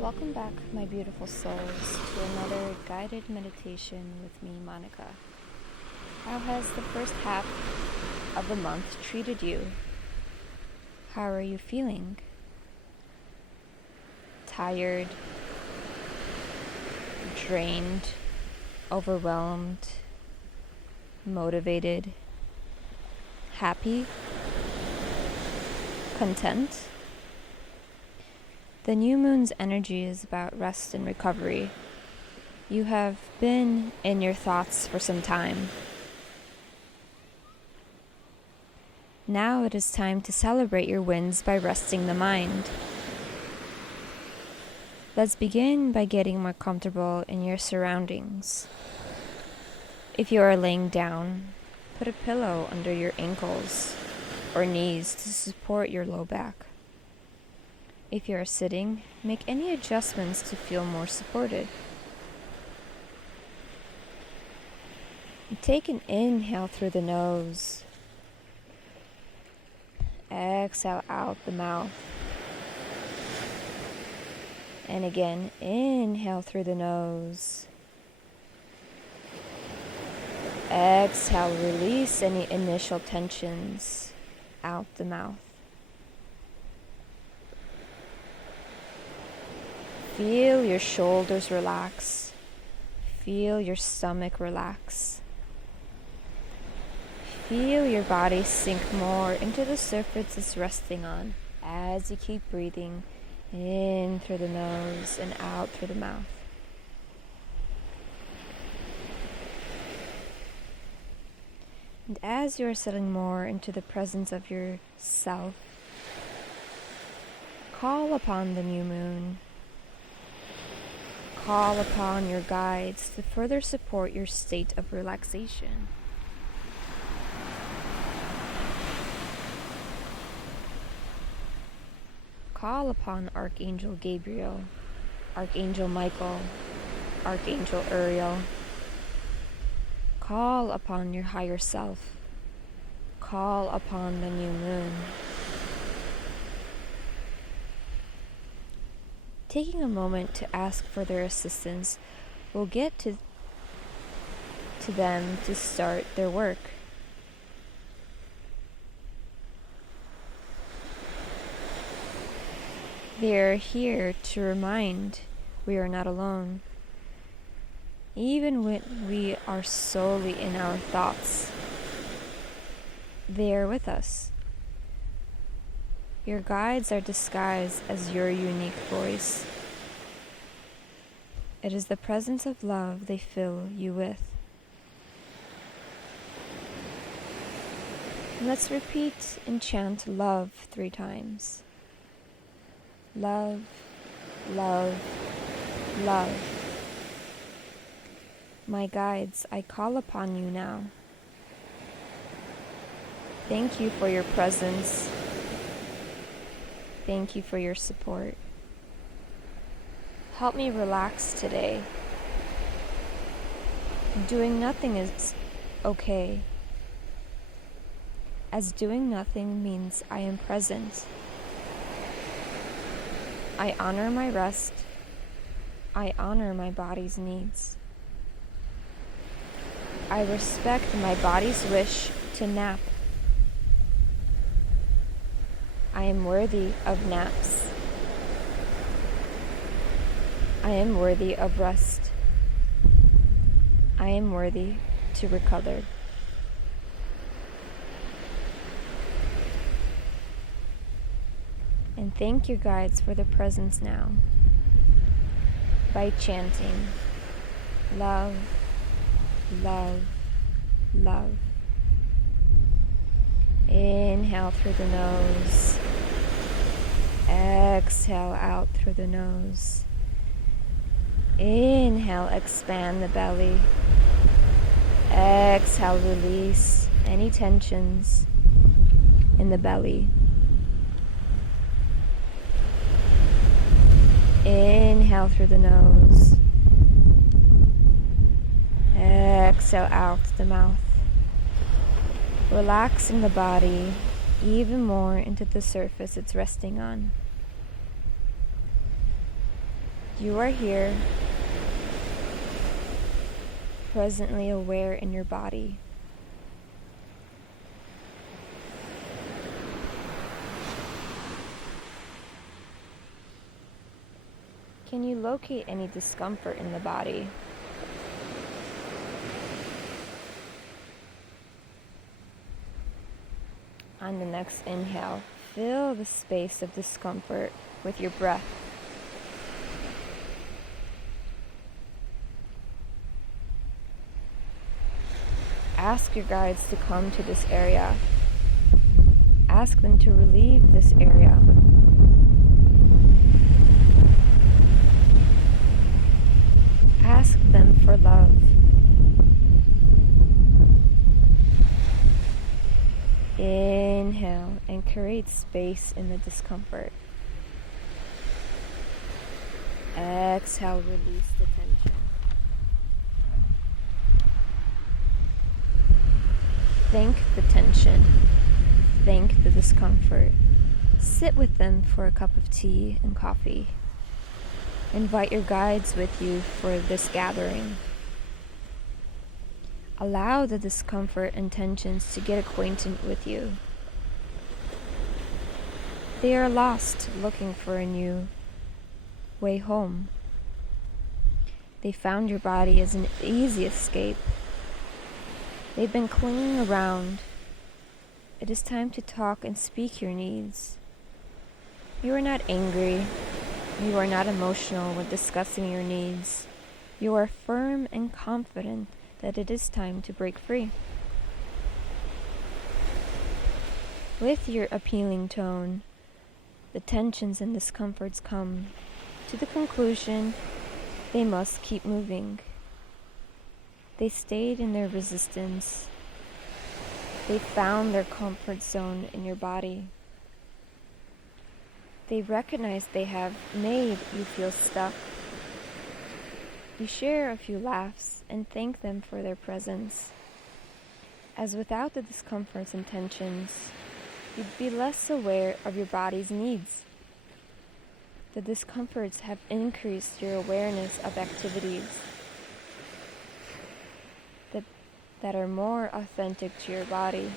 Welcome back, my beautiful souls, to another guided meditation with me, Monika. How has the first half of the month treated you? How are you feeling? Tired, drained, overwhelmed, motivated, happy, content? The new moon's energy is about rest and recovery. You have been in your thoughts for some time. Now it is time to celebrate your wins by resting the mind. Let's begin by getting more comfortable in your surroundings. If you are laying down, put a pillow under your ankles or knees to support your low back. If you are sitting, make any adjustments to feel more supported. Take an inhale through the nose. Exhale out the mouth. And again, inhale through the nose. Exhale, release any initial tensions out the mouth. Feel your shoulders relax. Feel your stomach relax. Feel your body sink more into the surface it's resting on as you keep breathing in through the nose and out through the mouth. And as you are settling more into the presence of yourself, call upon the new moon. Call upon your guides to further support your state of relaxation. Call upon Archangel Gabriel, Archangel Michael, Archangel Uriel. Call upon your higher self. Call upon the new moon. Taking a moment to ask for their assistance will get to them to start their work. They are here to remind we are not alone. Even when we are solely in our thoughts, they are with us. Your guides are disguised as your unique voice. It is the presence of love they fill you with. Let's repeat and chant love 3 times. Love, love, love. My guides, I call upon you now. Thank you for your presence. Thank you for your support. Help me relax today. Doing nothing is okay, as doing nothing means I am present. I honor my rest. I honor my body's needs. I respect my body's wish to nap. I am worthy of naps. I am worthy of rest. I am worthy to recover. And thank your guides for their presence now by chanting love, love, love. Inhale through the nose. Exhale out through the nose. Inhale, expand the belly. Exhale, release any tensions in the belly. Inhale through the nose. Exhale out the mouth. Relaxing the body even more into the surface it's resting on. You are here, presently aware in your body. Can you locate any discomfort in the body? On the next inhale, fill the space of discomfort with your breath. Ask your guides to come to this area. Ask them to relieve this area. Ask them for love. Inhale and create space in the discomfort. Exhale, release the tension. Thank the tension. Thank the discomfort. Sit with them for a cup of tea and coffee. Invite your guides with you for this gathering. Allow the discomfort and tensions to get acquainted with you. They are lost, looking for a new way home. They found your body as an easy escape. They've been clinging around. It is time to talk and speak your needs. You are not angry. You are not emotional when discussing your needs. You are firm and confident that it is time to break free. With your appealing tone, the tensions and discomforts come to the conclusion they must keep moving. They stayed in their resistance. They found their comfort zone in your body. They recognize they have made you feel stuck. You share a few laughs and thank them for their presence. As without the discomforts and tensions, you'd be less aware of your body's needs. The discomforts have increased your awareness of activities that are more authentic to your body.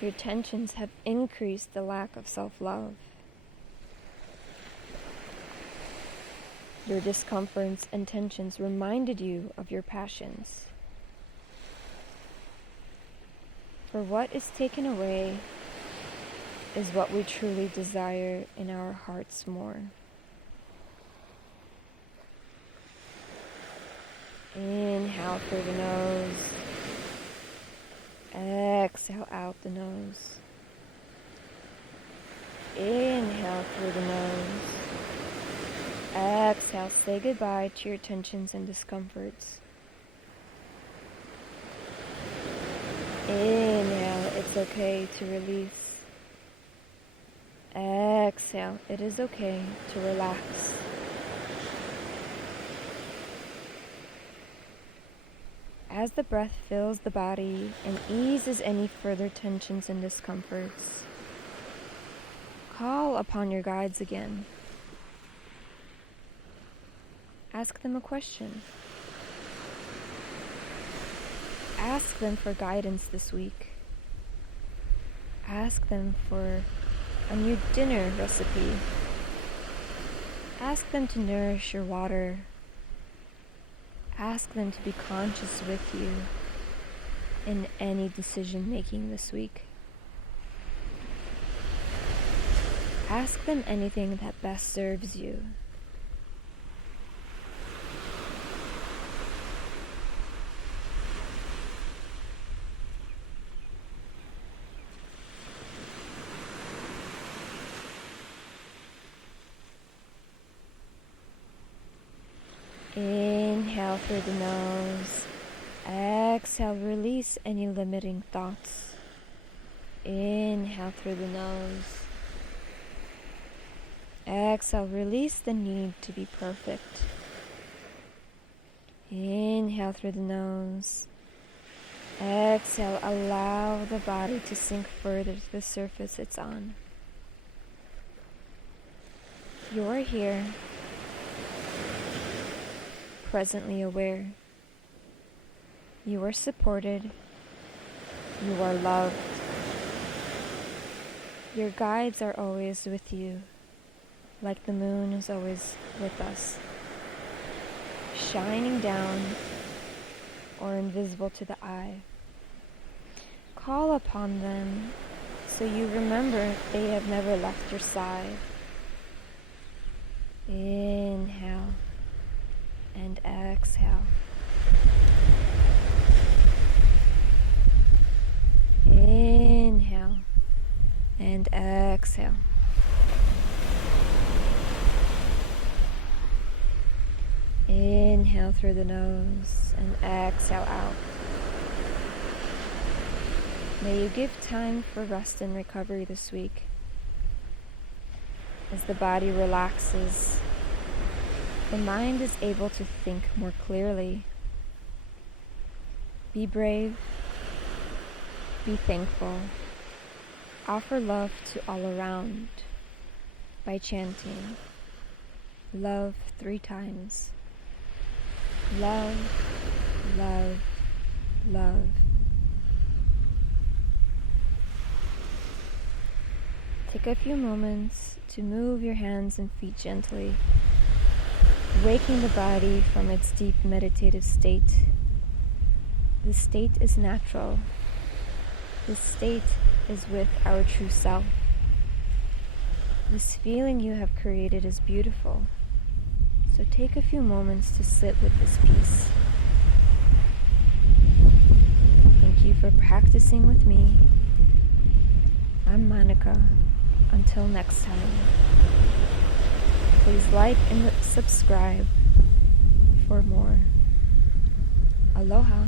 Your tensions have increased the lack of self-love. Your discomforts and tensions reminded you of your passions. For what is taken away is what we truly desire in our hearts more. Inhale through the nose. Exhale out the nose. Inhale through the nose. Exhale, say goodbye to your tensions and discomforts. Inhale, it's okay to release. Exhale, it is okay to relax. As the breath fills the body and eases any further tensions and discomforts, call upon your guides again. Ask them a question. Ask them for guidance this week. Ask them for a new dinner recipe. Ask them to nourish your water. Ask them to be conscious with you in any decision making this week. Ask them anything that best serves you. Inhale through the nose. Exhale, release any limiting thoughts. Inhale through the nose. Exhale, release the need to be perfect. Inhale through the nose. Exhale, allow the body to sink further to the surface it's on. You're here. presently aware. You are supported. You are loved. Your guides are always with you, like the moon is always with us, shining down or invisible to the eye. Call upon them so you remember they have never left your side. Inhale and exhale. Inhale and exhale. Inhale through the nose and exhale out. May you give time for rest and recovery this week. As the body relaxes, the mind is able to think more clearly. Be brave. Be thankful. Offer love to all around by chanting love 3 times. Love, love, love. Take a few moments to move your hands and feet gently, waking the body from its deep meditative state. This state is natural. This state is with our true self. This feeling you have created is beautiful. So take a few moments to sit with this peace. Thank you for practicing with me. I'm Monika. Until next time, please like and subscribe for more. Aloha.